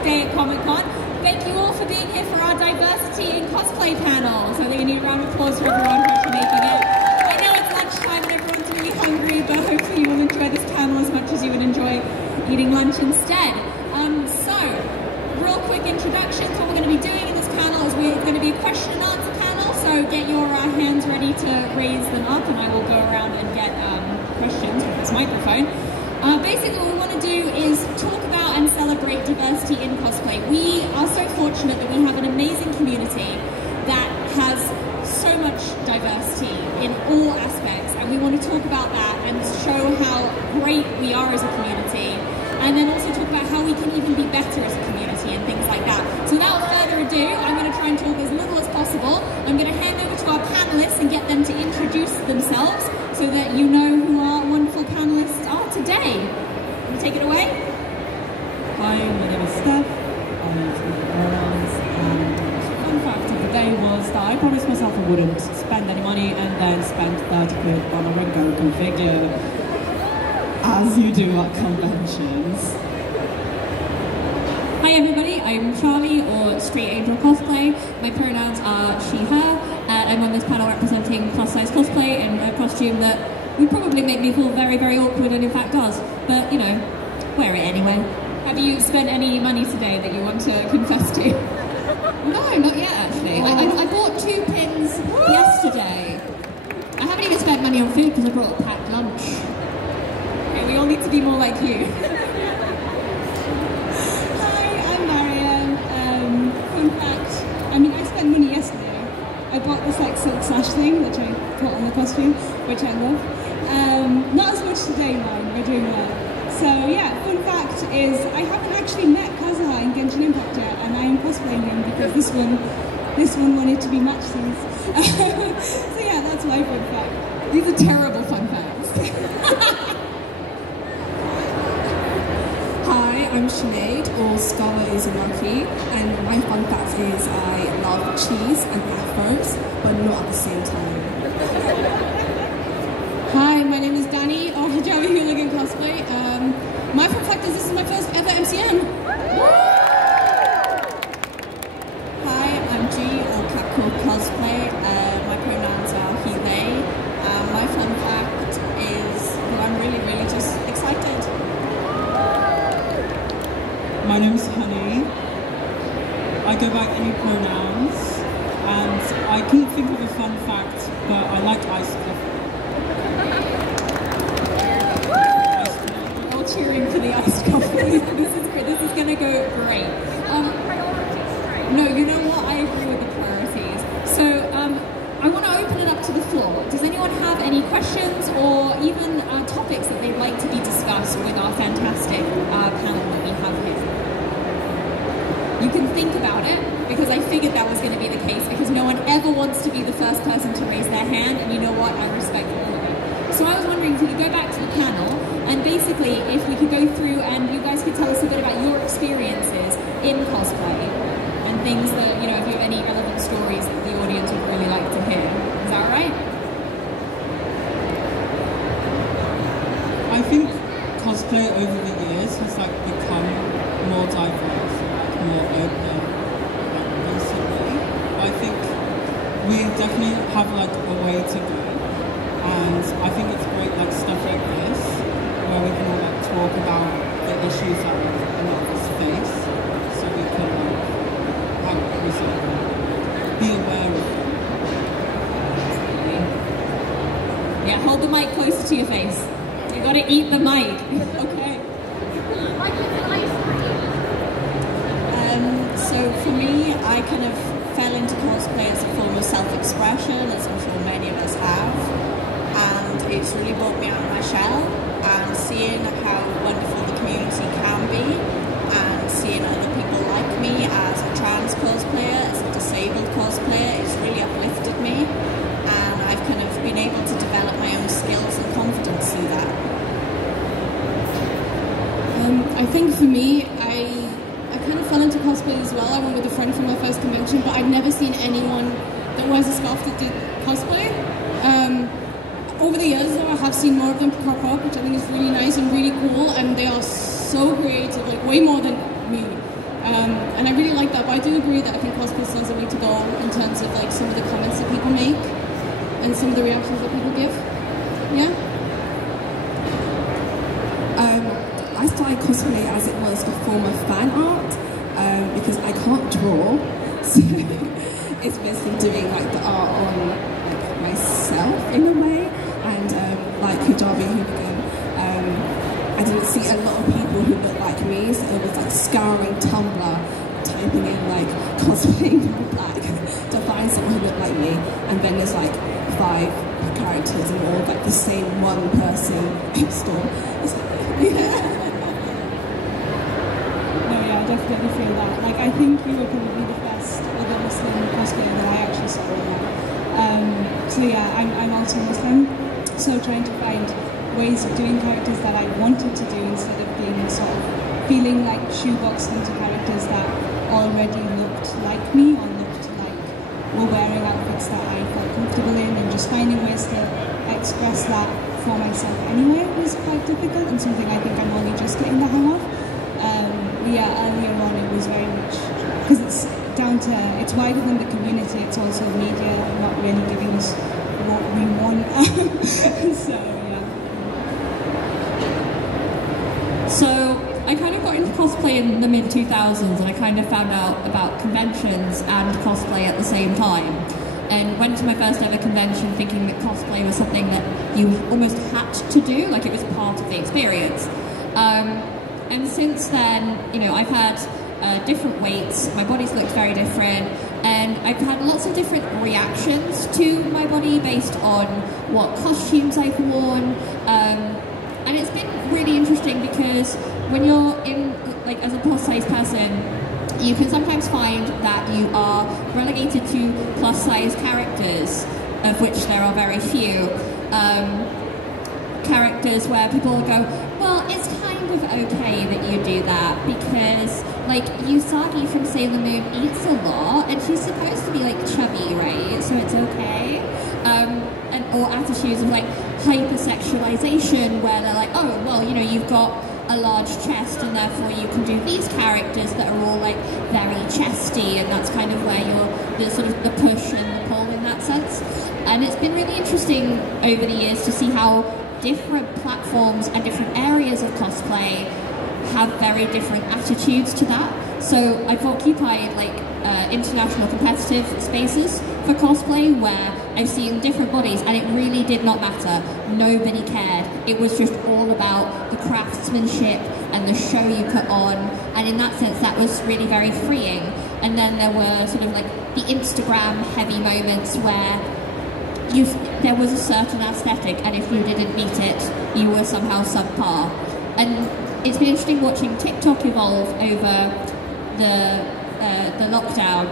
fantastic day at Comic-Con. Thank you all for being here for our diversity in cosplay panel. So I think we need a round of applause for everyone for actually making it. I know it's lunchtime and everyone's really hungry, but hopefully you will enjoy this panel as much as you would enjoy eating lunch instead. So, real quick introductions. What we're going to be doing in this panel is we're going to be a question and answer panel. So get your hands ready to raise them up, and I will go around and get questions with this microphone. Basically what we want to do is talk about and celebrate diversity in cosplay. We are so fortunate that we have an amazing community that has so much diversity in all aspects, and we want to talk about that and show how great we are as a community, and then also talk about how we can even be better as a community and things like that. So without further ado, I'm going to try and talk as little as possible. I'm going to hand over to our panelists and get them to introduce themselves so that you know who our wonderful panelists are today. Can you take it away? Hi, my name is Steph. I use pronouns, and the fun fact of the day was that I promised myself I wouldn't spend any money and then spent 30 quid on a Ringo figure, as you do at conventions. Hi everybody, I'm Charlie, or Street Angel Cosplay. My pronouns are she, her, and I'm on this panel representing plus-size cosplay in a costume that would probably make me feel very, very awkward, and in fact does. But, you know, wear it anyway. Have you spent any money today that you want to confess to? No, not yet actually. I bought 2 pins yesterday. I haven't even spent money on food because I brought a packed lunch. Okay, we all need to be more like you. Fun fact, I mean, I spent money yesterday. I bought this like silk sash thing, which I put on the costume, which I love. Not as much today, man, we're doing well. So yeah, fun fact is I haven't actually met Kazuha in Genshin Impact yet, and I am cosplaying him because this one wanted to be matched since. So yeah, that's my fun fact. These are terrible fun facts. Hi, I'm Sinead, or Scholar Izanaki, and my fun fact is I love cheese and afros, but not at the same time. Hi, my name is Danny, or hijabihooligan cosplay. My fun fact is this is my first ever MCM. Hi, I'm G, or capcochcosplay. My pronouns are he, they. My fun fact is that I'm really, really just excited. My name's Honey. I go by any pronouns, and I couldn't think of a fun fact, but I like iced coffee. We're all cheering for the iced coffee. This is good. This is going to go great. No, you know what? I agree with the priorities. So I want to open it up to the floor. Does anyone have any questions or even topics that they'd like to be discussed with our fantastic panel that we have here? You can think about it, because I figured that was going to be the case, because no one ever wants to be the first person to raise their hand, and you know what, I respect all of it. So I was wondering if we could go back to the panel, and basically if we could go through and you guys could tell us a bit about your experiences in cosplay, and things that, you know, if you have any relevant stories that the audience would really like to hear. Is that all right? I think cosplay over the years has like become more diverse, more open, recently. I think we definitely have like a way to go, and I think it's great like stuff like this where we can all like talk about the issues that a lot of us face, so we can like be aware of them. Yeah, hold the mic closer to your face. You gotta eat the mic. Okay. So for me, I kind of fell into cosplay as a form of self-expression, as I'm sure many of us have, and it's really brought me out of my shell, and seeing how wonderful the community can be, and seeing other people like me as a trans cosplayer, as a disabled cosplayer, it's really uplifted me, and I've kind of been able to develop my own skills and confidence through that. I think for me, I kind of fell into cosplay as well. I went with a friend from my first convention, but I'd never seen anyone that wears a scarf that did cosplay. Over the years though, I have seen more of them crop up, which I think is really nice and really cool, and they are so creative, like way more than me. But I do agree that I think cosplay still has a way to go in terms of like some of the comments that people make and some of the reactions that people give. Yeah? I started cosplay as it was a form of fan art because I can't draw, so it's basically doing like the art on like myself in a way, and like hijabihooligan. I didn't see a lot of people who looked like me, so it was like scouring Tumblr, typing in like cosplay black to find someone who looked like me, and then there's like 5 characters and all like the same one person store. Yeah. No, yeah, I definitely feel that. Like, I think you were probably the best other Muslim cosplayer that I actually saw. So yeah, I'm also Muslim, so trying to find ways of doing characters that I wanted to do instead of being sort of feeling like shoeboxed into characters that already looked like me or looked like were wearing outfits that I felt comfortable in, and just finding ways to express that for myself anyway was quite difficult, and something I think I'm only just getting the hang of. Yeah, earlier on it was very much, because it's down to, it's wider than the community, it's also media not really giving us what we want. So yeah. So I kind of got into cosplay in the mid-2000s, and I kind of found out about conventions and cosplay at the same time, and went to my first ever convention thinking that cosplay was something that you almost had to do, like it was part of the experience. And since then, you know, I've had different weights, my body's looked very different, and I've had lots of different reactions to my body based on what costumes I've worn, and it's been really interesting because when you're in, like, as a plus-size person, you can sometimes find that you are relegated to plus-size characters, of which there are very few. Characters where people will go, well, it's kind of okay that you do that because, like, Usagi from Sailor Moon eats a lot and she's supposed to be, like, chubby, right? So it's okay. Or attitudes of, like, hypersexualization where they're like, oh, well, you know, you've got a large chest and therefore you can do these characters that are all, like, very chesty, and that's kind of where you're the sort of the push and the pull in that sense. And it's been really interesting over the years to see how different platforms and different areas of cosplay have very different attitudes to that. So I've occupied like international competitive spaces for cosplay where I've seen different bodies and it really did not matter. Nobody cared. It was just all about the craftsmanship and the show you put on, and in that sense that was really very freeing. And then there were sort of like the Instagram heavy moments where there was a certain aesthetic, and if you didn't meet it, you were somehow subpar. And it's been interesting watching TikTok evolve over the lockdown,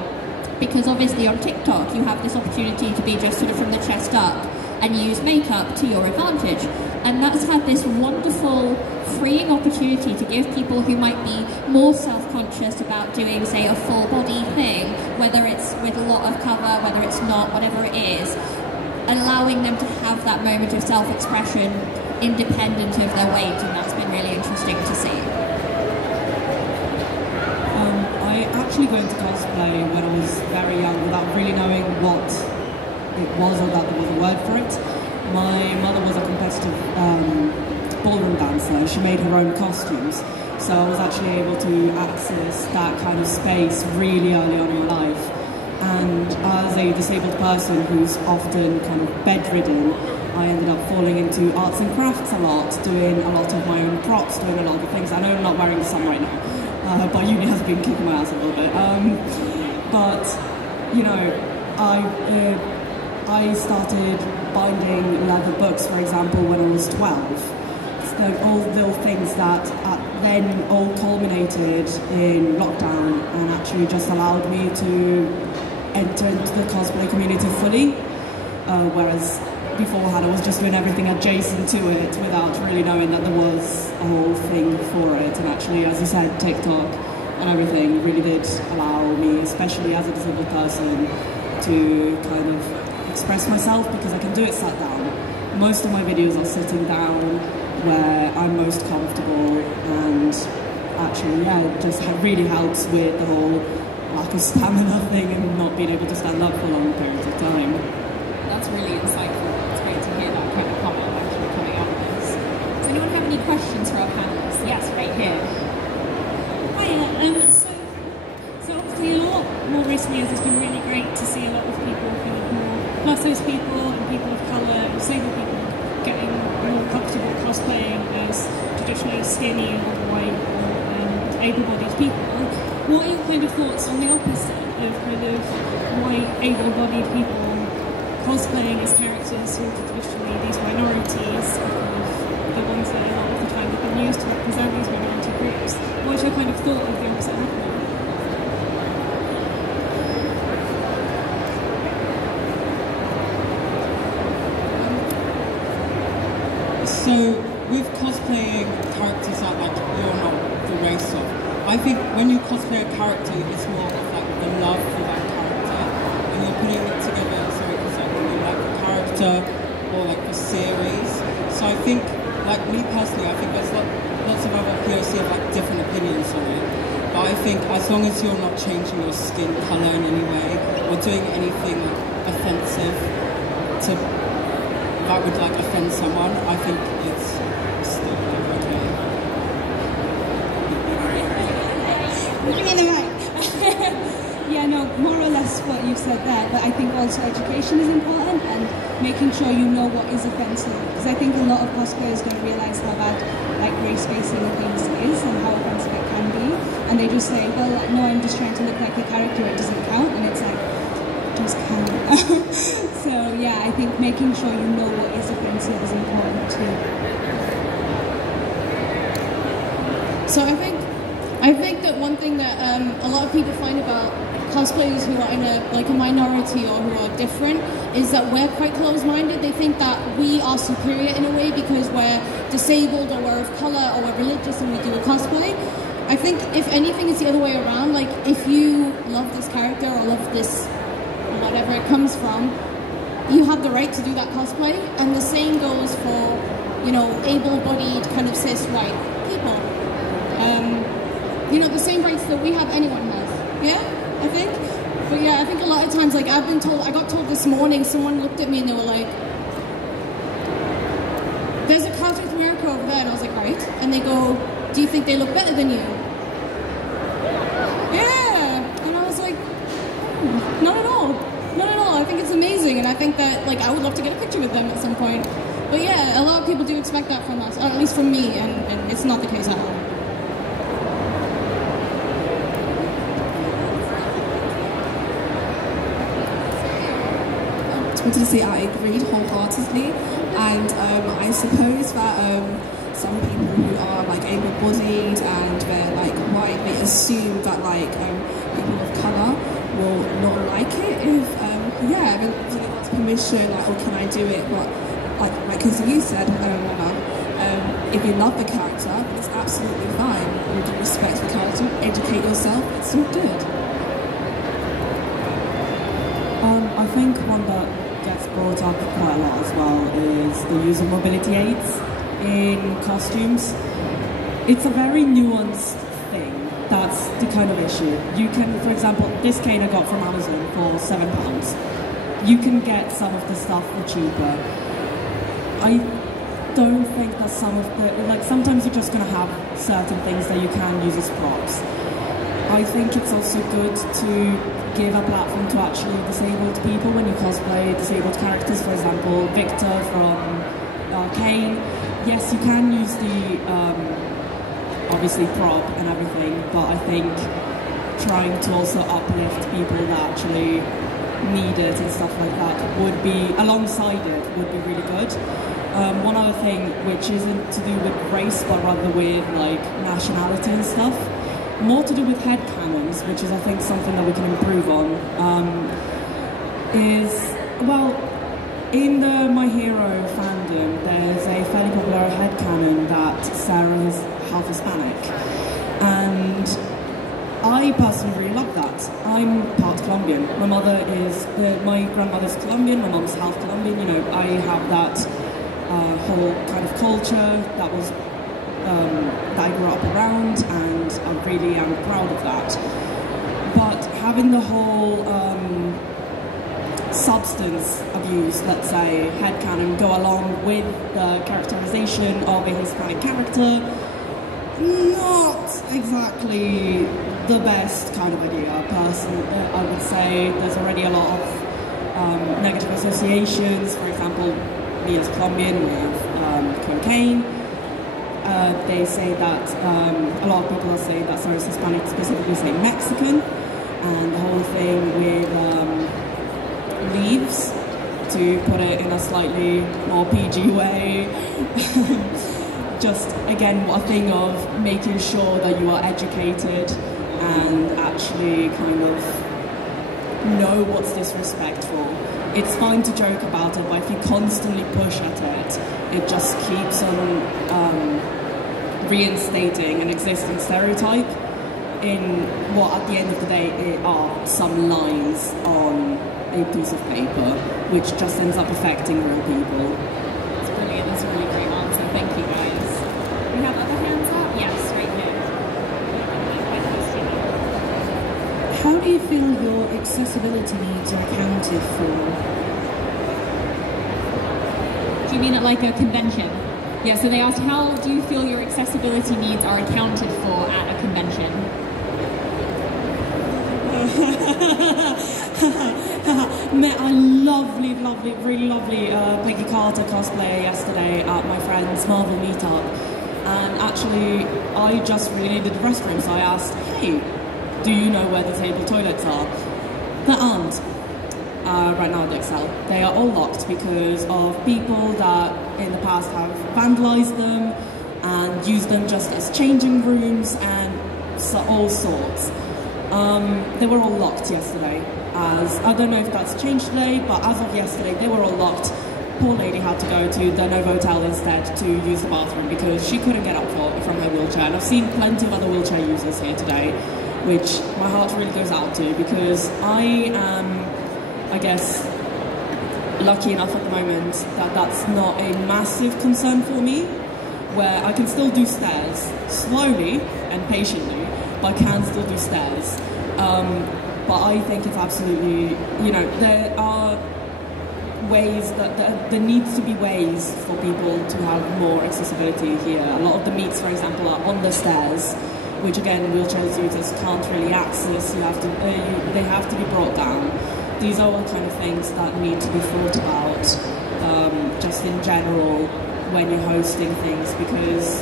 because obviously on TikTok you have this opportunity to be just sort of from the chest up and use makeup to your advantage. And that's had this wonderful freeing opportunity to give people who might be more self-conscious about doing, say, a full body thing, whether it's with a lot of cover, whether it's not, whatever it is, allowing them to have that moment of self-expression independent of their weight, and that's been really interesting to see. I actually got into cosplay when I was very young without really knowing what it was or that there was a word for it. My mother was a competitive ballroom dancer. She made her own costumes, so I was actually able to access that kind of space really early on in my life. And as a disabled person who's often kind of bedridden, I ended up falling into arts and crafts a lot, doing a lot of my own props, doing a lot of things. I know I'm not wearing some right now, but uni has been kicking my ass a little bit. But, you know, I started binding leather books, for example, when I was 12. So all little things that then all culminated in lockdown and actually just allowed me to enter into the cosplay community fully, whereas beforehand I was just doing everything adjacent to it without really knowing that there was a whole thing for it. And actually, as you said, TikTok and everything really did allow me, especially as a disabled person, to kind of express myself, because I can do it sat down. Most of my videos are sitting down where I'm most comfortable, and actually, yeah, it just really helps with the whole lack of stamina thing and not being able to stand up for long periods of time. That's really insightful. It's great to hear that kind of comment actually coming out of this. Does anyone have any questions for our panelists? Yes, right here. Hiya. So obviously a lot more recently it's been really great to see a lot of people, kind of more plus-size people and people of colour and disabled people getting more comfortable cosplaying as traditionally skinny or white and able-bodied people. What are your kind of thoughts on the opposite of kind of white, able-bodied people cosplaying as characters who are traditionally these minorities, the ones that a lot of the time have been used to represent these minority groups? What's your kind of thought of the opposite happening? So with cosplaying characters that like you're not the race of, I think when you cosplay a character, it's more of like the love for that character, and you're putting it together so it's like you like the character or like the series. So I think, like me personally, I think there's lots of other POC have like different opinions on it. But I think as long as you're not changing your skin colour in any way or doing anything like offensive to that would like offend someone, I think it's still like okay. Give me the mic. Yeah, no, more or less what you've said there, but I think also education is important and making sure you know what is offensive, because I think a lot of cosplayers don't realise how bad like race-basing things is and how offensive it can be, and they just say, well, no, I'm just trying to look like a character, it doesn't count, and it's like, just count. So yeah, I think making sure you know what is offensive is important too. So I think that one thing that a lot of people find about cosplayers who are in a minority or who are different is that we're quite closed-minded. They think that we are superior in a way because we're disabled or we're of colour or we're religious and we do a cosplay. I think if anything it's the other way around. Like if you love this character or love this whatever it comes from, you have the right to do that cosplay, and the same goes for, you know, able-bodied kind of cis white people. You know, the same rights that we have, anyone has. Yeah, I think. But yeah, I think a lot of times, like I got told this morning, someone looked at me and they were like, "There's a Captain America over there," and I was like, "Right." And they go, "Do you think they look better than you?" Yeah, and I was like, not at all. Not at all. I think it's amazing, and I think that like I would love to get a picture with them at some point. But yeah, a lot of people do expect that from us, or at least from me, and it's not the case at all. I wanted to say I agreed wholeheartedly, and I suppose that some people who are like able-bodied and they're like white, they assume that like people of colour will not like it if then they ask permission, like, oh, can I do it? But like as you said, if you love the character, then it's absolutely fine. You do respect the character, educate yourself, it's all good. I think one that gets brought up quite a lot as well is the use of mobility aids in costumes. It's a very nuanced thing. That's the kind of issue. You can, for example, this cane I got from Amazon for £7. You can get some of the stuff for cheaper. I don't think that some of the, like sometimes you're just going to have certain things that you can use as props. I think it's also good to give a platform to actually disabled people when you cosplay disabled characters. For example, Victor from Arcane. Yes, you can use the obviously prop and everything, but I think trying to also uplift people that actually need it and stuff like that would be, alongside it, would be really good. One other thing, which isn't to do with race, but rather with like nationality and stuff, more to do with headcanons, which is I think something that we can improve on, is, well, in the My Hero fandom, there's a fairly popular headcanon that Sarah is half Hispanic, and I personally really love that. I'm part Colombian. My mother is, my grandmother's Colombian, my mom's half Colombian, you know, I have that whole kind of culture that was, that I grew up around, and I really am proud of that. But having the whole substance abuse, let's say, headcanon go along with the characterization of a Hispanic character, not exactly the best kind of idea. I would say there's already a lot of negative associations. For example, me as Colombian with cocaine. They say that a lot of people say that sorry, Hispanic specifically say Mexican, and the whole thing with leaves, to put it in a slightly more PG way. Just again, a thing of making sure that you are educated and actually kind of know what's disrespectful. It's fine to joke about it, but if you constantly push at it, it just keeps on reinstating an existing stereotype in what at the end of the day are some lines on a piece of paper, which just ends up affecting real people. That's brilliant, that's a really great answer, thank you guys. We have other hands up? Yes, right here. How do you feel your accessibility needs are accounted for? Do you mean at like a convention? Yeah, so they asked, how do you feel your accessibility needs are accounted for at a convention? Met a lovely, really lovely Peggy Carter cosplayer yesterday at my friend's Marvel meetup, and actually I just really needed the restroom, so I asked, hey, do you know where the table toilets are? There aren't. Right now at Excel. They are all locked because of people that in the past have vandalized them and used them just as changing rooms and all sorts. They were all locked yesterday. I don't know if that's changed today, but as of yesterday, they were all locked. Poor lady had to go to the Novotel instead to use the bathroom because she couldn't get up from her wheelchair. And I've seen plenty of other wheelchair users here today, which my heart really goes out to, because I am, I guess, lucky enough at the moment that that's not a massive concern for me, where I can still do stairs slowly and patiently, but I can still do stairs. But I think it's absolutely, you know, there are ways that there needs to be ways for people to have more accessibility here. A lot of the meets, for example, are on the stairs, which again wheelchair users can't really access. You have to, they have to be brought down. These are all kind of things that need to be thought about, just in general when you're hosting things, because,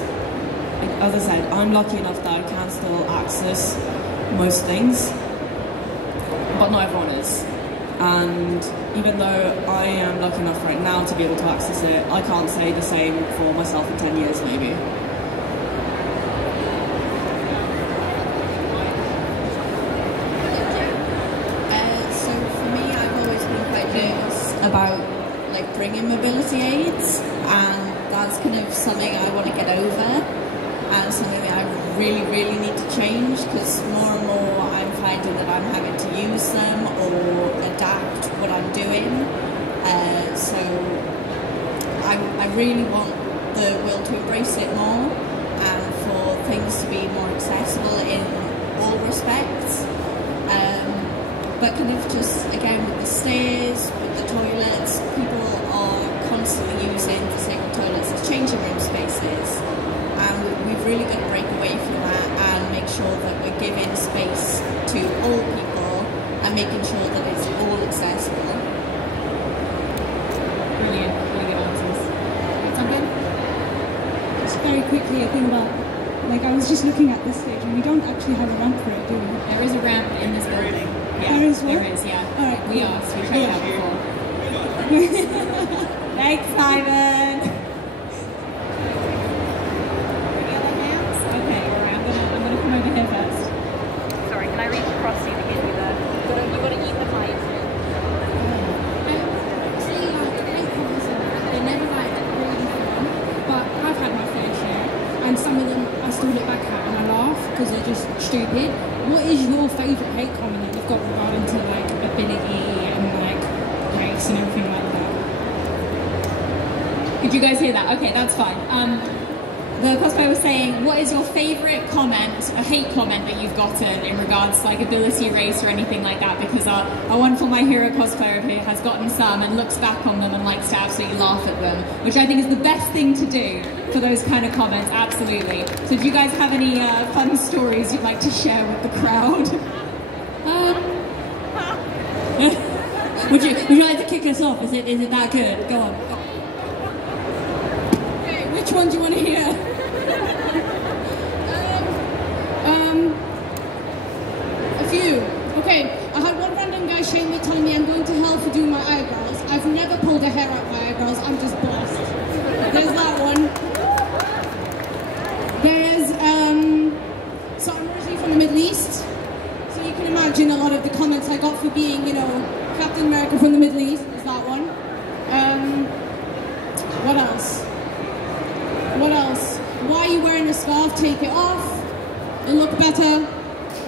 as I said, I'm lucky enough that I can still access most things, but not everyone is. And even though I am lucky enough right now to be able to access it, I can't say the same for myself in 10 years maybe. So for me, I've always been quite nervous about like bringing mobility aids, and that's kind of something I want to get over, and something that I really need to change, because more and more I'm finding that I'm having to use them or adapt what I'm doing. So I really want the will to embrace it more, and for things to be more accessible in all respects. But kind of just, again, with the stairs, with the toilets, people are constantly using disabled toilets as changing room spaces. And we've really got to break away from that and make sure that we're giving space to all people and making sure that it's all accessible. Brilliant, really good answers. Something? Just very quickly, a thing about, like, I was just looking at this stage, and we don't actually have a ramp for it, do we? There is a ramp in this building. Yeah, there is one? There is, yeah. All right, we cool. asked, we tried it out before. Thanks, Simon. Any other hands? Okay, all right, I'm gonna come over here first. Sorry, can I reach across to you to give you the... You've got to eat the mic. See, like, hate comments and that, they're never like really fun, but I've had my fair share, and some of them I still look back at and I laugh because they're just stupid. What is your favourite hate comment that you've got regarding to like ability and like race and everything like that? Did you guys hear that? Okay, that's fine. The cosplayer was saying, what is your favourite comment, a hate comment that you've gotten in regards to like ability race or anything like that? Because our wonderful My Hero cosplayer here has gotten some and looks back on them and likes to absolutely laugh at them, which I think is the best thing to do for those kind of comments, absolutely. So do you guys have any fun stories you'd like to share with the crowd? Would you like to kick us off? Is it that good? Go on. Okay, which one do you want to hear? A few. Okay, I had one random guy shame me telling me I'm going to hell for doing my eyebrows. I've never pulled a hair out of my eyebrows. I'm just blessed. There's that one. There's so I'm originally from the Middle East. So you can imagine a lot of the comments I got for being, you know, Captain America from the Middle East is that one. What else? What else? Why are you wearing a scarf? Take it off. It'll look better.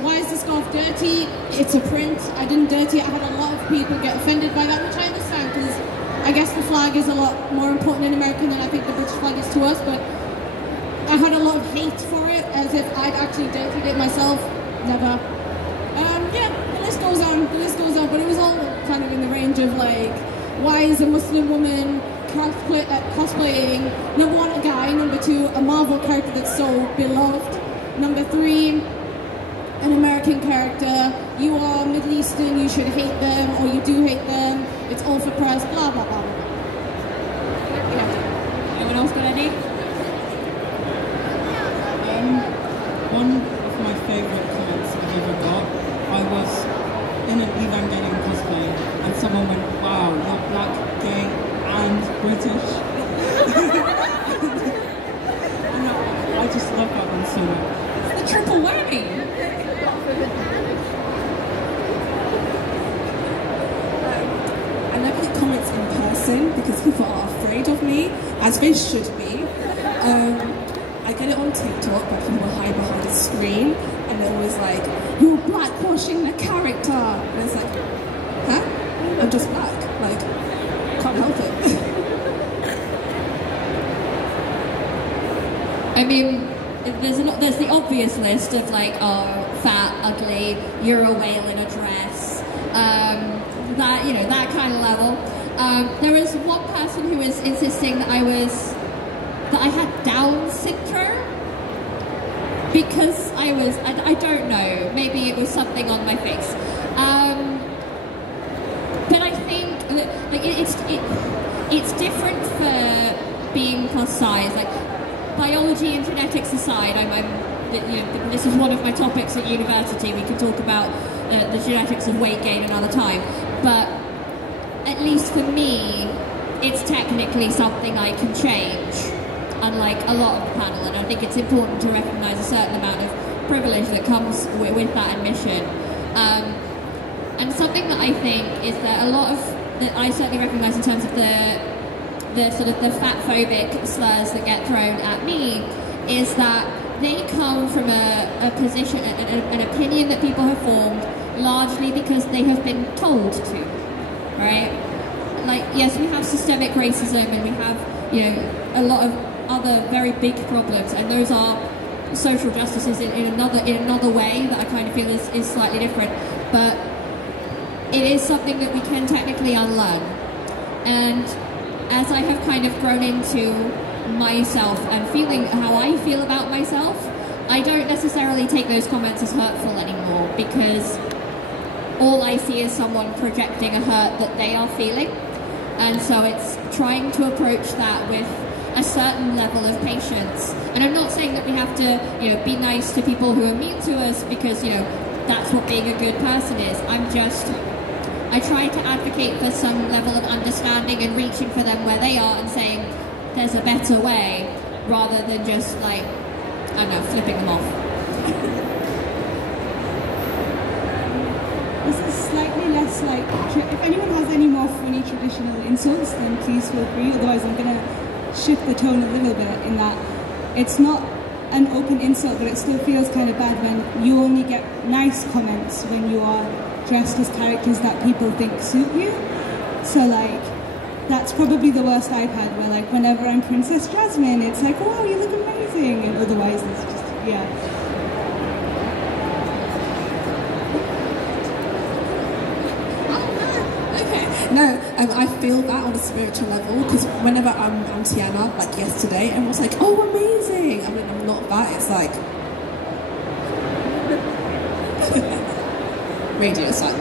Why is the scarf dirty? It's a print. I didn't dirty it. I had a lot of people get offended by that, which I understand because I guess the flag is a lot more important in America than I think the British flag is to us, but I had a lot of hate for it as if I'd actually dirtied it myself. Never. Yeah, the list goes on, but it was all kind of in the range of like, why is a Muslim woman cosplaying, number one, a guy, number two, a Marvel character that's so beloved, number three, an American character, you are Middle Eastern, you should hate them, or you do hate them, it's all for price, blah, blah, blah, blah. Yeah. Anyone else got any? One of my favourite comments I've ever got, I was in an Evangelion cosplay and someone went, wow, you're black, gay and British. And I just love that one so much. It's the triple whammy. I never get comments in person because people are afraid of me, as they should be. I get it on TikTok, but people hide behind the screen and they're always like, you're blackwashing the character. And it's like, huh? I'm just black. Like, can't help it. I mean, there's the obvious list of like, oh, fat, ugly, you're a whale in a dress, that, you know, that kind of level. There was one person who was insisting that I had Down syndrome because I don't know, maybe it was something on my face. But I think like it's different for being plus size. Like biology and genetics aside, this is one of my topics at university. We can talk about the genetics of weight gain another time. But at least for me, it's technically something I can change, unlike a lot of the panel, and I think it's important to recognise a certain amount of privilege that comes with that admission. And something that I think is that a lot of, that I certainly recognise in terms of the sort of the fat-phobic slurs that get thrown at me, is that they come from a position, an opinion that people have formed largely because they have been told to, right? Like, yes, we have systemic racism and we have, you know, a lot of other very big problems, and those are social justices in another way that I kind of feel is slightly different, but it is something that we can technically unlearn. And as I have kind of grown into myself and feeling how I feel about myself, I don't necessarily take those comments as hurtful anymore, because all I see is someone projecting a hurt that they are feeling, and so it's trying to approach that with a certain level of patience. And I'm not saying that we have to, you know, be nice to people who are mean to us because, you know, that's what being a good person is. I try to advocate for some level of understanding and reaching for them where they are and saying there's a better way, rather than just like, I don't know, flipping them off. This is slightly less like, if anyone has any more funny traditional insults, then please feel free, otherwise I'm going to shift the tone a little bit in that it's not an open insult, but it still feels kind of bad when you only get nice comments when you are dressed as characters that people think suit you. So like, that's probably the worst I've had, where like whenever I'm Princess Jasmine, it's like, wow, you look amazing. thing, and otherwise it's just, yeah. No, I feel that on a spiritual level, because whenever I'm Tiana, like yesterday, everyone's like, oh, amazing! I mean, I'm not that, it's like... radio silent.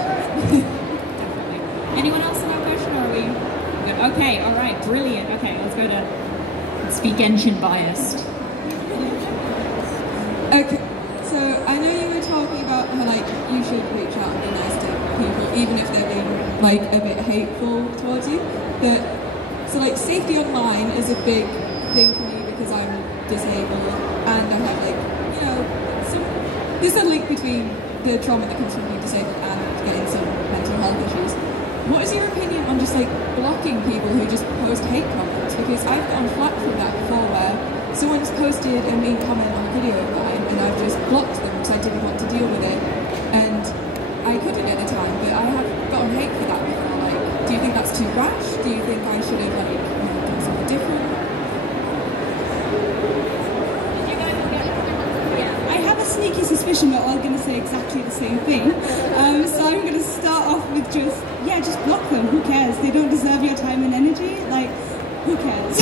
Definitely. Anyone else in our question, or are we good? Okay, alright, brilliant. Okay, let's go to speak Genshin biased. Okay, so I know you were talking about how like you should reach out and be nice to people, even if they're being like a bit hateful towards you. But so like safety online is a big thing for me because I'm disabled and I have like, you know, there's a link between the trauma that comes from being disabled and getting some mental health issues. What is your opinion on just like blocking people who just post hate comments? Because I've gotten flack from that before where someone's posted a mean comment on a video of mine and I've just blocked them because I didn't want to deal with it. And I couldn't at the time, but I have gotten hate for that before. Like, do you think that's too rash? Do you think I should have like, you know, done something different? I have a sneaky suspicion that we're all going to say exactly the same thing. So I'm going to start off with just block them. Who cares? They don't deserve your time and energy. Like, who cares?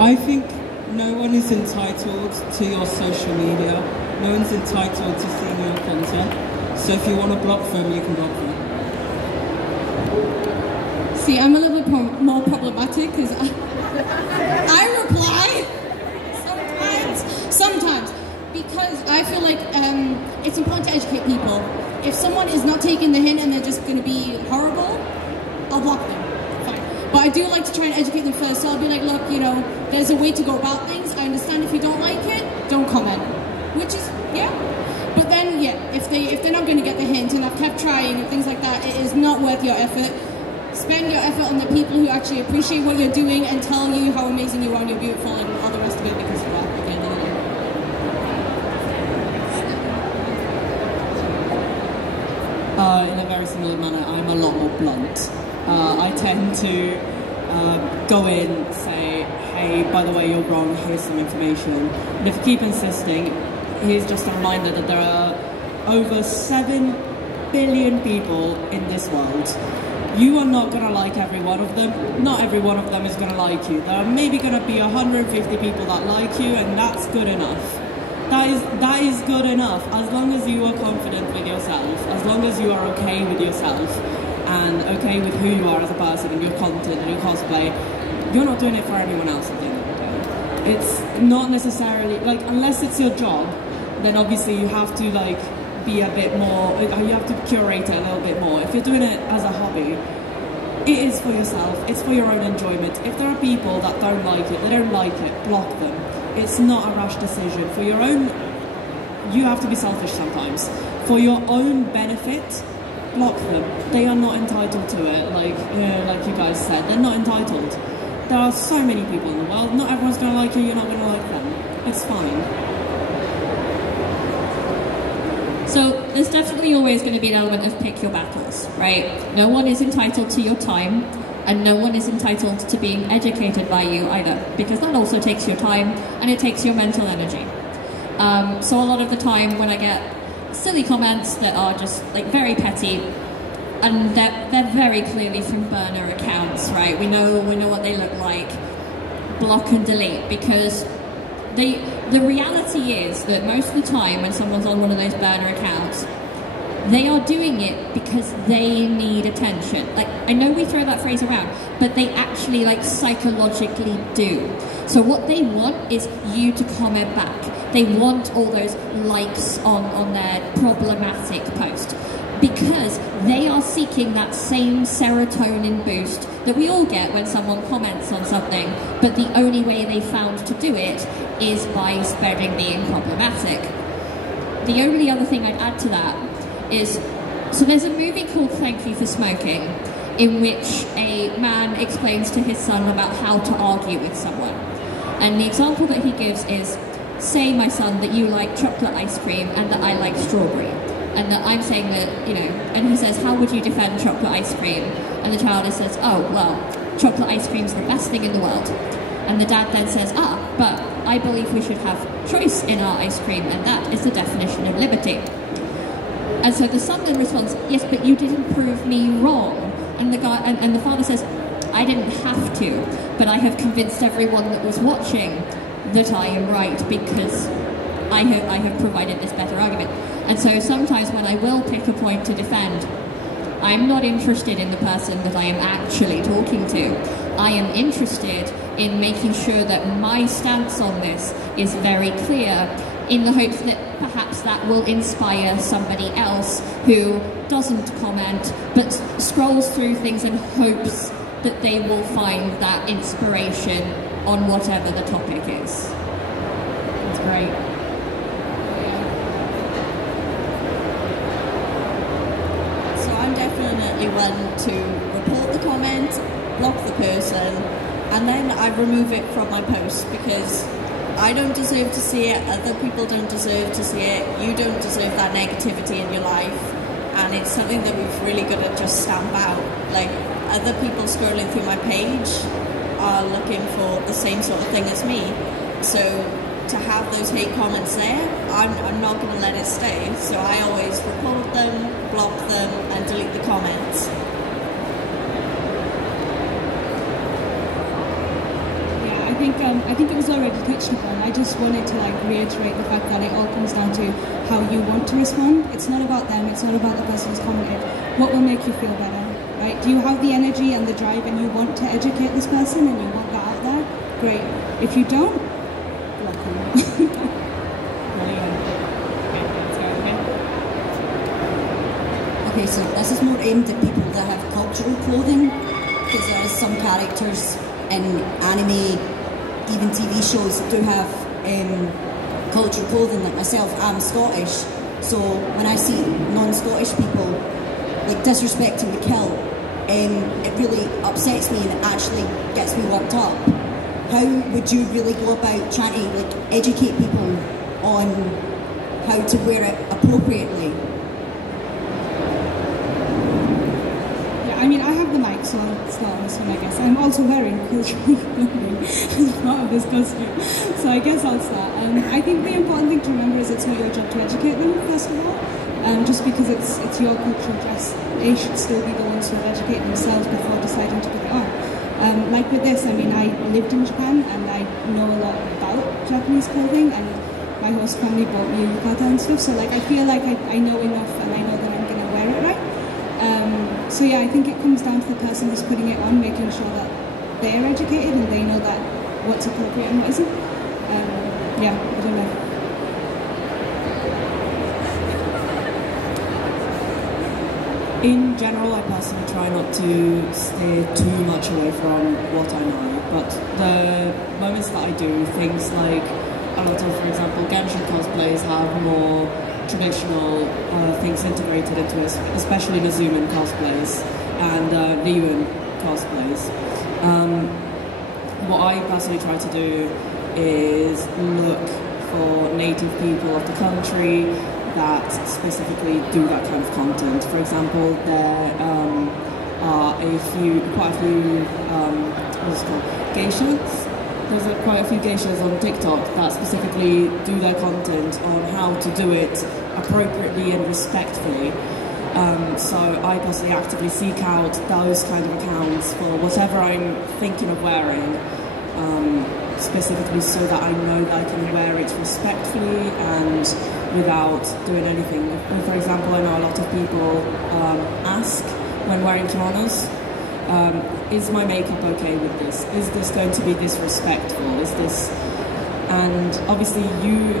I think no one is entitled to your social media. No one's entitled to seeing your content. So if you want to block them, you can block them. See, I'm a little bit more problematic because I reply sometimes, because I feel like it's important to educate people. If someone is not taking the hint and they're just going to be horrible, I'll block them. Fine. But I do like to try and educate them first, so I'll be like, look, you know, there's a way to go about things. I understand if you don't like it, don't comment. Which is, yeah. But then, yeah, if they're not going to get the hint and I've kept trying and things like that, it is not worth your effort. Spend your effort on the people who actually appreciate what you're doing and tell you how amazing you are and you're beautiful and all the rest of it, because, well, at the end of the day. In a very similar manner, I'm a lot more blunt. I tend to go in, say, hey, by the way, you're wrong, here's some information. And if you keep insisting, here's just a reminder that there are over 7 billion people in this world. You are not going to like every one of them. Not every one of them is going to like you. There are maybe going to be 150 people that like you, and that's good enough. That is good enough, as long as you are confident with yourself, as long as you are okay with yourself, and okay with who you are as a person, and your content, and your cosplay. You're not doing it for everyone else at the end of the day. It's not necessarily, like, unless it's your job, then obviously you have to, like, be a bit more, you have to curate it a little bit more. If you're doing it as a hobby, it is for yourself, it's for your own enjoyment. If there are people that don't like it, they don't like it, block them. It's not a rash decision. For your own, you have to be selfish sometimes. For your own benefit, block them. They are not entitled to it, like, you know, like you guys said, they're not entitled. There are so many people in the world, not everyone's going to like you, you're not going to like them. It's fine. So there's definitely always going to be an element of pick your battles, right? No one is entitled to your time, and no one is entitled to being educated by you either, because that also takes your time and it takes your mental energy. So a lot of the time when I get silly comments that are just like very petty, and they're very clearly from burner accounts, right? We know what they look like. Block and delete, because the reality is that most of the time when someone's on one of those burner accounts, they are doing it because they need attention. Like, I know we throw that phrase around, but they actually, like, psychologically do. So what they want is you to comment back. They want all those likes on their problematic post, because they are seeking that same serotonin boost that we all get when someone comments on something, but the only way they found to do it is by spreading being problematic. The only other thing I'd add to that is, so there's a movie called Thank You for Smoking, in which a man explains to his son about how to argue with someone. And the example that he gives is, say, my son, that you like chocolate ice cream and that I like strawberry. and that I'm saying that, you know, and he says, how would you defend chocolate ice cream? And the child says, oh, well, chocolate ice cream's the best thing in the world. And the dad then says, but I believe we should have choice in our ice cream, and that is the definition of liberty. And so the son then responds, yes, but you didn't prove me wrong. And the guy, and the father says, I didn't have to, but I have convinced everyone that was watching that I am right because I have provided this better argument. And so sometimes when I will pick a point to defend, I'm not interested in the person that I am actually talking to. I am interested in making sure that my stance on this is very clear, in the hopes that perhaps that will inspire somebody else who doesn't comment but scrolls through things and hopes that they will find that inspiration on whatever the topic is. That's great. So I'm definitely one to report the comment, block the person, and then I remove it from my post because I don't deserve to see it, other people don't deserve to see it, you don't deserve that negativity in your life, and it's something that we've really got to just stamp out. Like, other people scrolling through my page are looking for the same sort of thing as me, so to have those hate comments there, I'm not going to let it stay, so I always report them, block them, and delete the comments. I think it was already touched upon. I just wanted to reiterate the fact that it all comes down to how you want to respond. It's not about them, it's not about the person who's commented. What will make you feel better, right? Do you have the energy and the drive and you want to educate this person and you want that out there? Great. If you don't, block them. Okay, so this is more aimed at people that have cultural clothing, because there are some characters in anime, even TV shows, that do have cultural clothing. Like myself, I'm Scottish, so when I see non-Scottish people disrespecting the kilt, it really upsets me and it actually gets me worked up. How would you really go about trying to educate people on how to wear it appropriately? I mean, I have the mic, so I'll start on this one, I guess. I'm also wearing cultural clothing as part of this costume, so I guess I'll start. I think the important thing to remember is it's not your job to educate them, first of all. Just because it's your cultural dress, they should still be the ones who educate themselves before deciding to put it on. Like with this, I mean, I lived in Japan and I know a lot about Japanese clothing, and my host family bought me yukata and stuff, so I feel like I know enough and I know that I'm going to wear it right. So yeah, I think it comes down to the person who's putting it on, making sure that they're educated and they know that what's appropriate and what isn't. Yeah, I don't know. In general, I personally try not to stay too much away from what I know, but the moments that I do, things like a lot of, for example, Genshin cosplays have more traditional things integrated into it, especially Nazuman cosplays and Ryuan cosplays. What I personally try to do is look for native people of the country that specifically do that kind of content. For example, there are quite a few, what's it called, geishas? There's quite a few geishas on TikTok that specifically do their content on how to do it appropriately and respectfully. So I personally actively seek out those kind of accounts for whatever I'm thinking of wearing, specifically so that I know that I can wear it respectfully and without doing anything. For example, I know a lot of people ask when wearing kimonos, is my makeup okay with this? Is this going to be disrespectful? Is this... And obviously you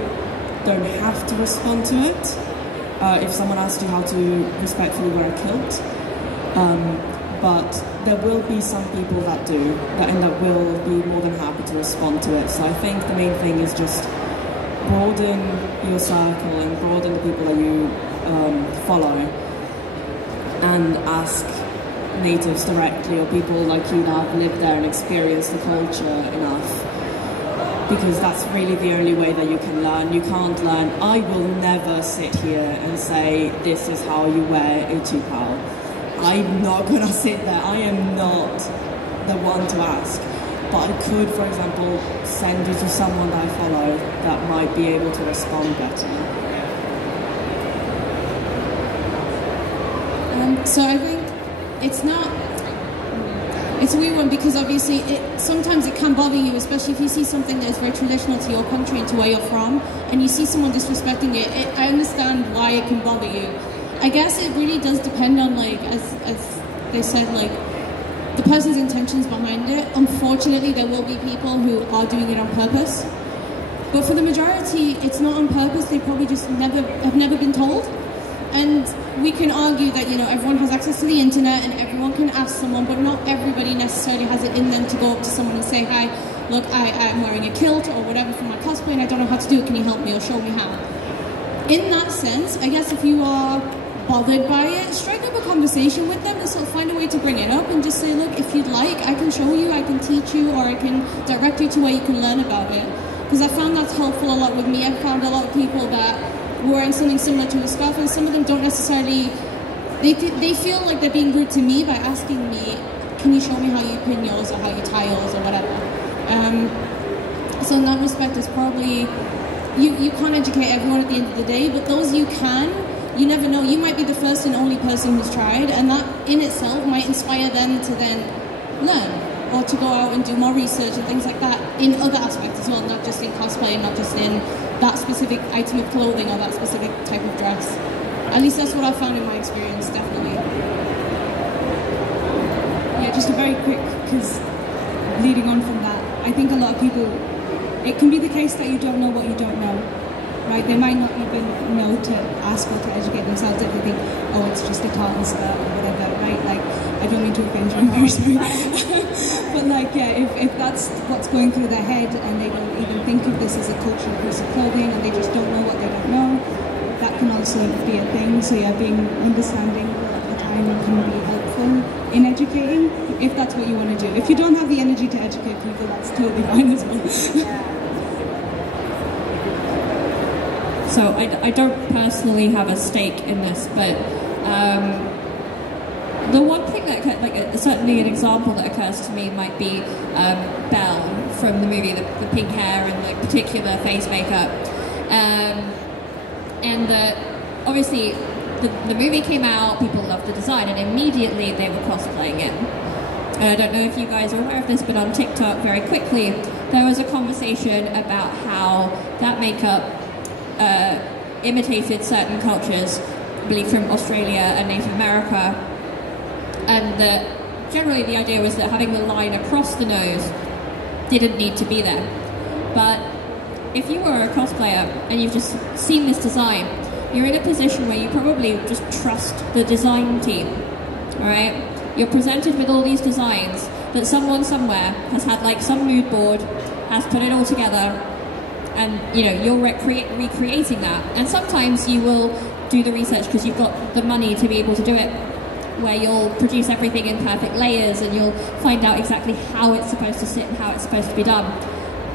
don't have to respond to it if someone asks you how to respectfully wear a kilt, but there will be some people that do, and that will be more than happy to respond to it. So I think the main thing is just broaden your circle and broaden the people that you follow, and ask natives directly or people like you that have lived there and experienced the culture enough. because that's really the only way that you can learn. You can't learn. I will never sit here and say, this is how you wear a tupac. I'm not going to sit there. I am not the one to ask. But I could, for example, send you to someone that I follow that might be able to respond better. So I think it's a weird one, because obviously sometimes it can bother you, especially if you see something that is very traditional to your country and to where you're from, and you see someone disrespecting it. I understand why it can bother you. I guess it really does depend on, like, as they said, like, the person's intentions behind it. Unfortunately, there will be people who are doing it on purpose, but for the majority, it's not on purpose. They probably just have never been told. And we can argue that, you know, everyone has access to the internet and everyone can ask someone, but not everybody necessarily has it in them to go up to someone and say, hi, look, I'm wearing a kilt or whatever for my cosplay and I don't know how to do it, can you help me or show me how? In that sense, I guess if you are bothered by it, strike up a conversation with them and sort of find a way to bring it up and just say, look, if you'd like, I can show you, I can teach you, or I can direct you to where you can learn about it. Because I found that's helpful a lot with me. I've found a lot of people that wearing something similar to a scarf, and some of them don't necessarily, they feel like they're being rude to me by asking me, can you show me how you pin yours or how you tie yours or whatever. So in that respect, it's probably, you can't educate everyone at the end of the day, but those you can, you never know, you might be the first and only person who's tried, and that in itself might inspire them to then learn, or to go out and do more research and things like that in other aspects as well, not just in cosplay, not just in that specific item of clothing or that specific type of dress. At least that's what I found in my experience, definitely. Yeah, just a very quick, because leading on from that, I think a lot of people, it can be the case that you don't know what you don't know, right? They might not even know to ask or to educate themselves if they think, oh, it's just a tartan skirt or whatever, right? Like, I don't mean to offend you, I'm very sorry. But like, yeah, if that's what's going through their head and they don't even think of this as a cultural piece of clothing and they just don't know what they don't know, that can also be a thing. So yeah, being understanding a lot of the time can be helpful in educating, if that's what you want to do. If you don't have the energy to educate people, that's totally fine as well. So I don't personally have a stake in this, but the one thing that, like, certainly an example that occurs to me might be Belle from the movie, the pink hair and like particular face makeup, and that obviously the movie came out, people loved the design, and immediately they were cosplaying it. And I don't know if you guys are aware of this, but on TikTok very quickly there was a conversation about how that makeup imitated certain cultures, I believe from Australia and Native America. And that generally the idea was that having the line across the nose didn't need to be there. But if you were a cosplayer and you've just seen this design, you're in a position where you probably just trust the design team, alright? You're presented with all these designs that someone somewhere has had like some mood board, has put it all together, and you know, you're recreating that. And sometimes you will do the research because you've got the money to be able to do it, where you'll produce everything in perfect layers and you'll find out exactly how it's supposed to sit and how it's supposed to be done.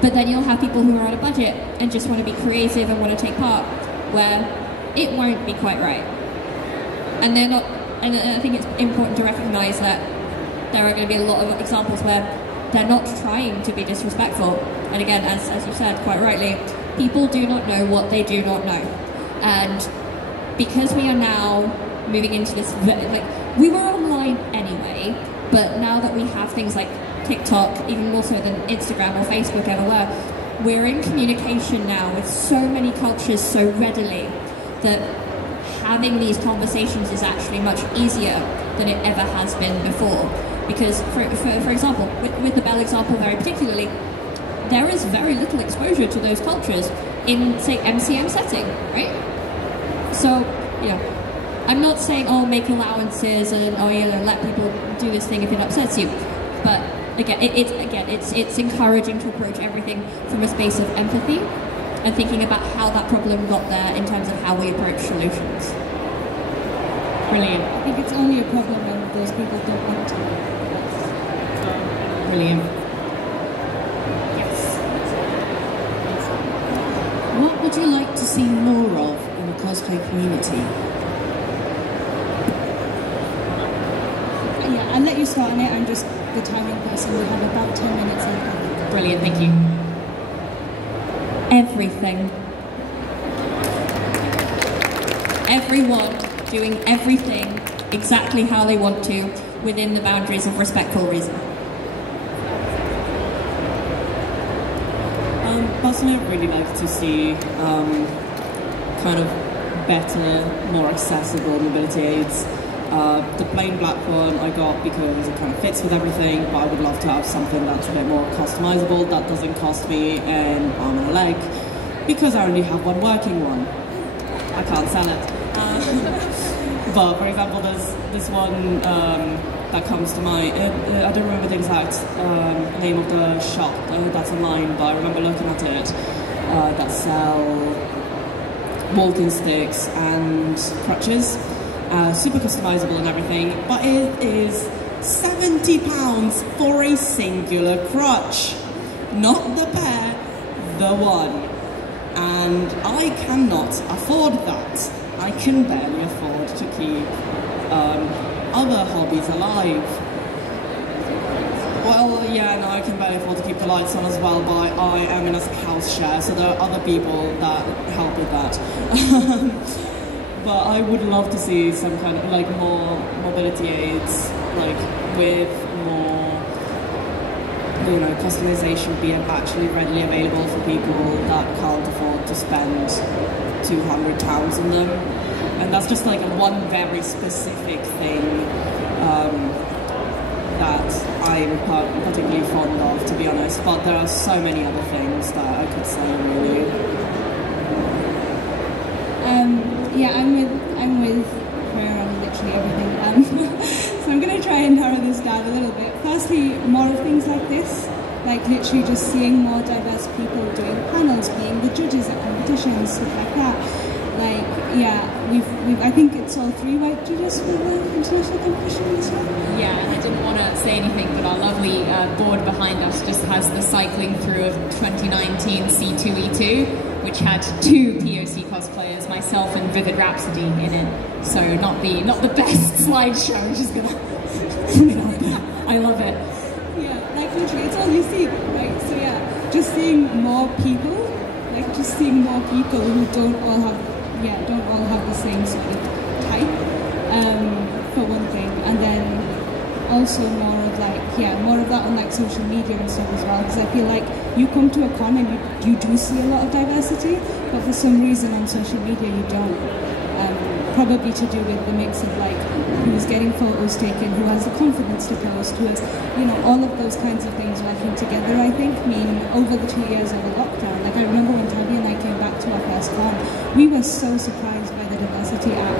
But then you'll have people who are on a budget and just want to be creative and want to take part, where it won't be quite right. And they're not, and I think it's important to recognise that there are going to be a lot of examples where they're not trying to be disrespectful. And again, as you said quite rightly, people do not know what they do not know. And because we are now moving into this, like, we were online anyway, but now that we have things like TikTok, even more so than Instagram or Facebook ever were, we're in communication now with so many cultures so readily that having these conversations is actually much easier than it ever has been before. Because, for example, with the Belle example very particularly, there is very little exposure to those cultures in, say, MCM setting, right? So, you know, I'm not saying, oh, make allowances and, oh, you know, let people do this thing if it upsets you. But again, it's encouraging to approach everything from a space of empathy and thinking about how that problem got there in terms of how we approach solutions. Brilliant. I think it's only a problem when those people don't want to. Brilliant. Yes. would you like to see more of in the cosplay community? Yeah, I'll let you start on it. I'm just the timing person. We have about 10 minutes left. Brilliant, thank you. Everything. Everyone doing everything exactly how they want to within the boundaries of respectful reason. Personally, I'd really like to see kind of better, more accessible mobility aids. The plain black one I got because it kind of fits with everything, but I would love to have something that's a bit more customizable, that doesn't cost me an arm and a leg, because I only have one working one. I can't sell it. But for example, there's this one that comes to mind. I don't remember the exact name of the shop that's online, but I remember looking at it, that sell walking sticks and crutches. Super customizable and everything, but it is £70 for a singular crutch. Not the pair, the one. And I cannot afford that. I can barely afford to keep other hobbies alive. Well, yeah, no, I can barely afford to keep the lights on as well, but I am in a house share, so there are other people that help with that. But I would love to see some kind of, like, more mobility aids, like, with more, you know, customization being actually readily available for people that can't afford to spend £200 on them. And that's just, like, one very specific thing that I'm particularly fond of, to be honest. But there are so many other things that I could say, really. Yeah, I'm with her on literally everything. So I'm going to try and narrow this down a little bit. Firstly, more of things like this, like literally just seeing more diverse people doing panels, being the judges at competitions, stuff like that. Like, yeah, we've I think it's all 3 white judges for the international competition this year. Yeah, and I didn't want to say anything, but our lovely board behind us just has the cycling through of 2019 C2E2, which had 2 POC cosplayers, myself and Vivid Rhapsody in it. So not the best slideshow, which is gonna I love it. Yeah, like literally it's all you see, right? So yeah, just seeing more people, like just seeing more people who don't all have the same sort of type, for one thing, and then also more of like, yeah, more of that on like social media and stuff as well, because I feel like you come to a con and you do see a lot of diversity, but for some reason on social media you don't. Probably to do with the mix of like who's getting photos taken, who has the confidence to post, who has, you know, all of those kinds of things working together, I think. I mean, over the 2 years of the lockdown, like I remember when Tabby and I came back to our first con, we were so surprised by the diversity at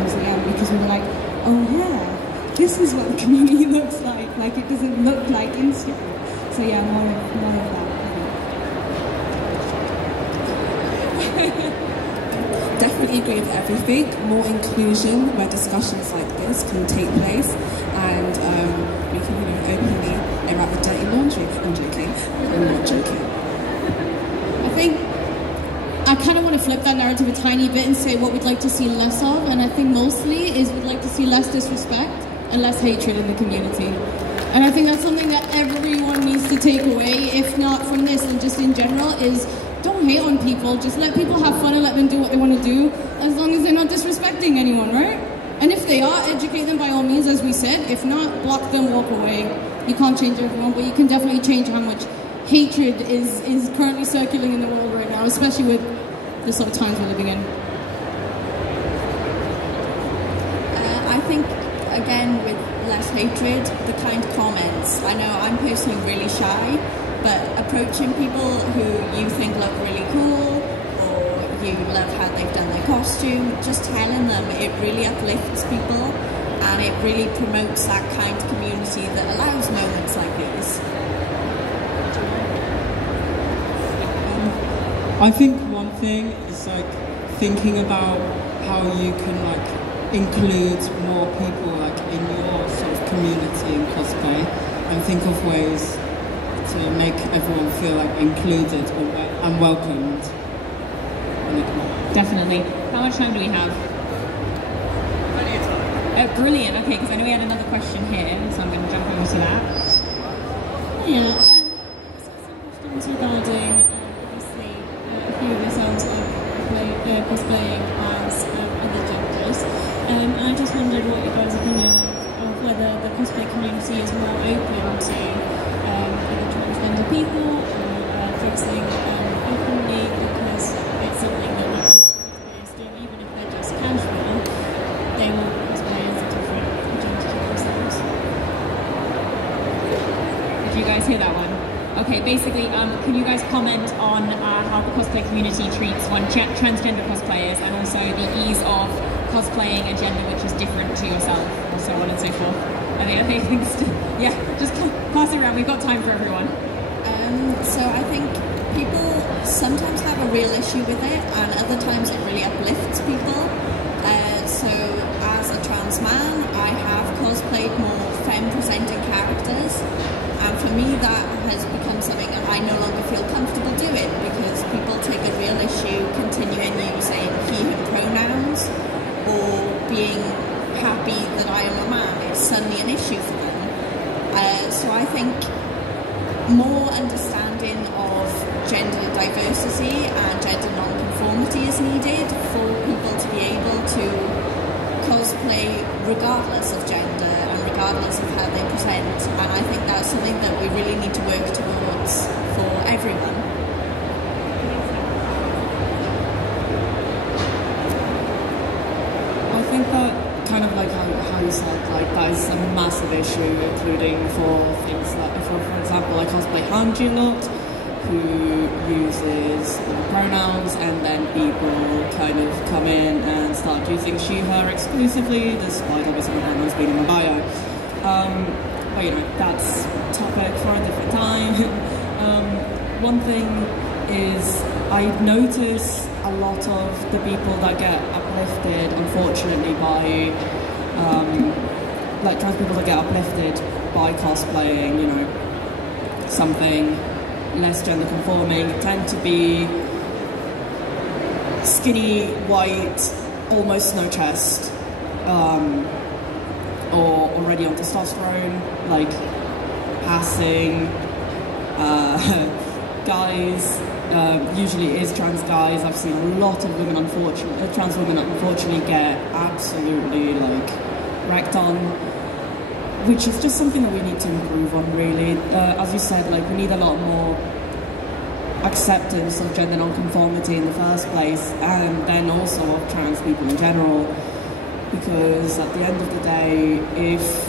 MCM, because we were like, oh yeah, this is what the community looks like. Like it doesn't look like Instagram. So yeah, more of that. Definitely agree with everything. More inclusion where discussions like this can take place, and we can, you know, openly air out the dirty laundry. I'm joking. I'm not joking. I think I kind of want to flip that narrative a tiny bit and say what we'd like to see less of, and I think mostly is we'd like to see less disrespect and less hatred in the community. And I think that's something that everyone needs to take away, if not from this and just in general, is don't hate on people. Just let people have fun and let them do what they want to do, as long as they're not disrespecting anyone, right? And if they are, educate them by all means, as we said. If not, block them, walk away. You can't change everyone, but you can definitely change how much hatred is currently circulating in the world right now, especially with the sort of times we're living in. I think, again, with less hatred, the kind comments. I know I'm personally really shy, but approaching people who you think look really cool, or you love how they've done their costume, just telling them, it really uplifts people, and it really promotes that kind of community that allows moments like these. I think one thing is like thinking about how you can like include more people like in your sort of community in cosplay, and think of ways to make everyone feel like included and welcomed. definitely. How much time do we have? Plenty of time. Brilliant. Okay, because I know we had another question here, so I'm going to jump over to that. Yeah, some questions regarding, obviously, a few of yourselves are cosplaying as other genders. I just wondered what your guys' opinion of whether the cosplay community is more open to either transgender people or dressing openly, because it's something that not a lot of cosplayers do, even if they're just casual, they will cosplay as a different identity themselves. Did you guys hear that one? Okay, basically, can you guys comment on how the cosplay community treats transgender cosplayers, and also the ease of cosplaying a gender which is different to yourself, or so on and so forth? I think yeah, just pass it around. We've got time for everyone. So I think people sometimes have a real issue with it, and other times it really uplifts people. So as a trans man, I have cosplayed more femme-presenting characters, and for me that has become something that I no longer feel comfortable doing, because people take a real issue continuing using he/him pronouns, or being happy that I am a man. It's suddenly an issue for them. So I think more understanding of gender diversity and gender non-conformity is needed for people to be able to cosplay regardless of gender and regardless of how they present, and I think that's something that we really need to work towards for everyone. I think that kind of like how you said, like that is a massive issue, including for things like, for example, like cosplay Hanji lot, who uses pronouns, and then people kind of come in and start using she, her exclusively, despite obviously the pronouns being in the bio. But you know, that's a topic for a different time. One thing is, I notice a lot of the people that get uplifted, unfortunately, by like trans people that get uplifted by cosplaying, you know, something less gender conforming, tend to be skinny, white, almost no chest, or already on testosterone, like passing guys. Usually is trans guys. I've seen a lot of women, trans women unfortunately get absolutely like wrecked on, which is just something that we need to improve on, really. As you said, like we need a lot more acceptance of gender non-conformity in the first place, and then also of trans people in general, because at the end of the day, if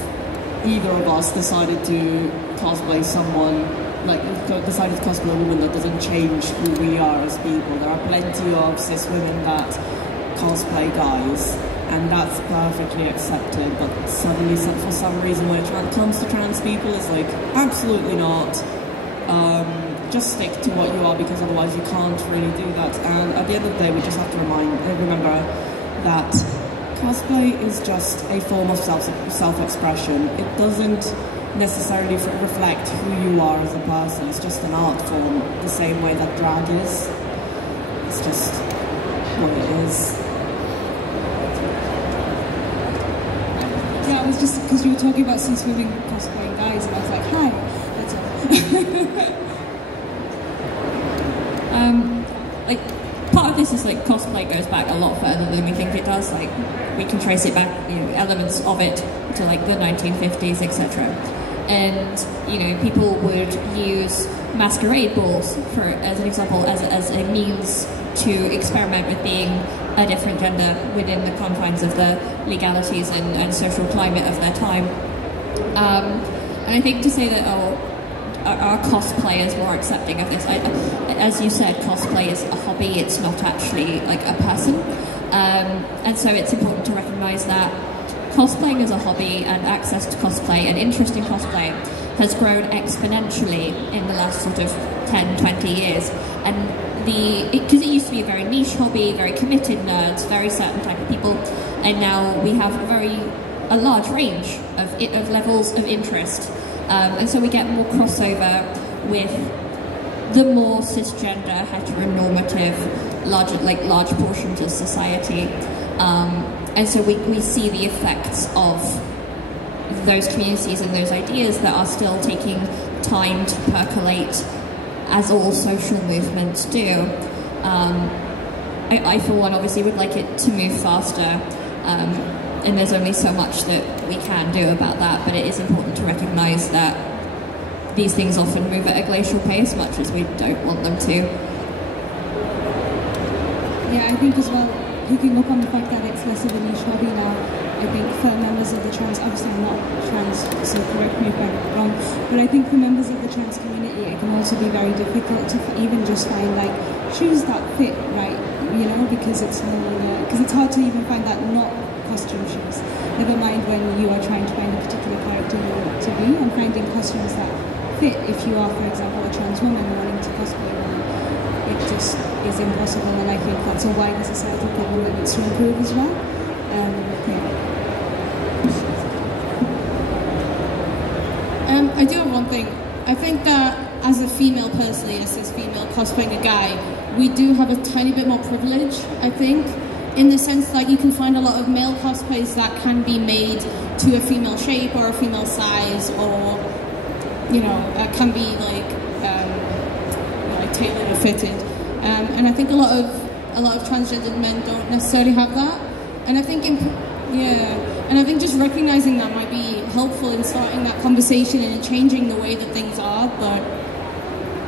either of us decided to cosplay someone, like decided to cosplay a woman, that doesn't change who we are as people. There are plenty of cis women that cosplay guys, and that's perfectly accepted, but suddenly for some reason when it comes to trans people, it's like, absolutely not. Just stick to what you are, because otherwise you can't really do that. And at the end of the day, we just have to remember that cosplay is just a form of self-expression. It doesn't necessarily reflect who you are as a person. It's just an art form, the same way that drag is. It's just what it is. Yeah, it was just because you were talking about cis women cosplaying guys, and I was like, hi, that's all. Like, part of this is like cosplay goes back a lot further than we think it does. Like, we can trace it back, you know, elements of it to like the 1950s, etc. And you know, people would use masquerade balls, for as an example, as a means to experiment with being a different gender within the confines of the legalities and social climate of their time. And I think to say that are cosplayers more accepting of this? As you said, cosplay is a hobby, it's not actually like a person. And so it's important to recognise that cosplaying as a hobby and access to cosplay and interest in cosplay has grown exponentially in the last sort of 10, 20 years. And because it used to be a very niche hobby, very committed nerds, very certain type of people, and now we have a large range of levels of interest. And so we get more crossover with the more cisgender, heteronormative large portions of society. And so we see the effects of those communities and those ideas that are still taking time to percolate, as all social movements do. I for one, obviously would like it to move faster, and there's only so much that we can do about that, but it is important to recognise that these things often move at a glacial pace, much as we don't want them to. Yeah, I think as well, picking up on the fact that it's less of a niche hobby now, I think for members of the trans, obviously I'm not trans, so correct me if I'm wrong, but I think for members of the trans community it can also be very difficult to even just find like shoes that fit right, you know, because it's no longer, because it's hard to even find that not costume shoes. Never mind when you are trying to find a particular character you want to be, and finding costumes that fit if you are, for example, a trans woman wanting to cosplay one. It just is impossible, and I think that's a wider societal problem that needs to improve as well. I do have one thing. I think that as a female personally, as this female cosplaying a guy, we do have a tiny bit more privilege, I think, in the sense that you can find a lot of male cosplays that can be made to a female shape or a female size, or, you know, can be like tailored or fitted. And I think a lot of transgendered men don't necessarily have that. And I think and I think just recognizing that might be helpful in starting that conversation and changing the way that things are, but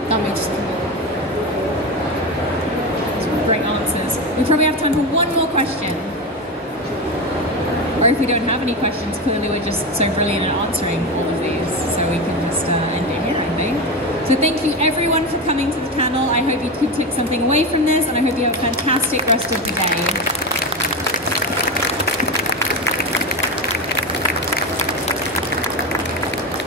that may just come up. Great answers. We probably have time for one more question. Or if we don't have any questions, clearly we're just so brilliant at answering all of these, so we can just end it here, I think. So thank you everyone for coming to the panel. I hope you could take something away from this, and I hope you have a fantastic rest of the day.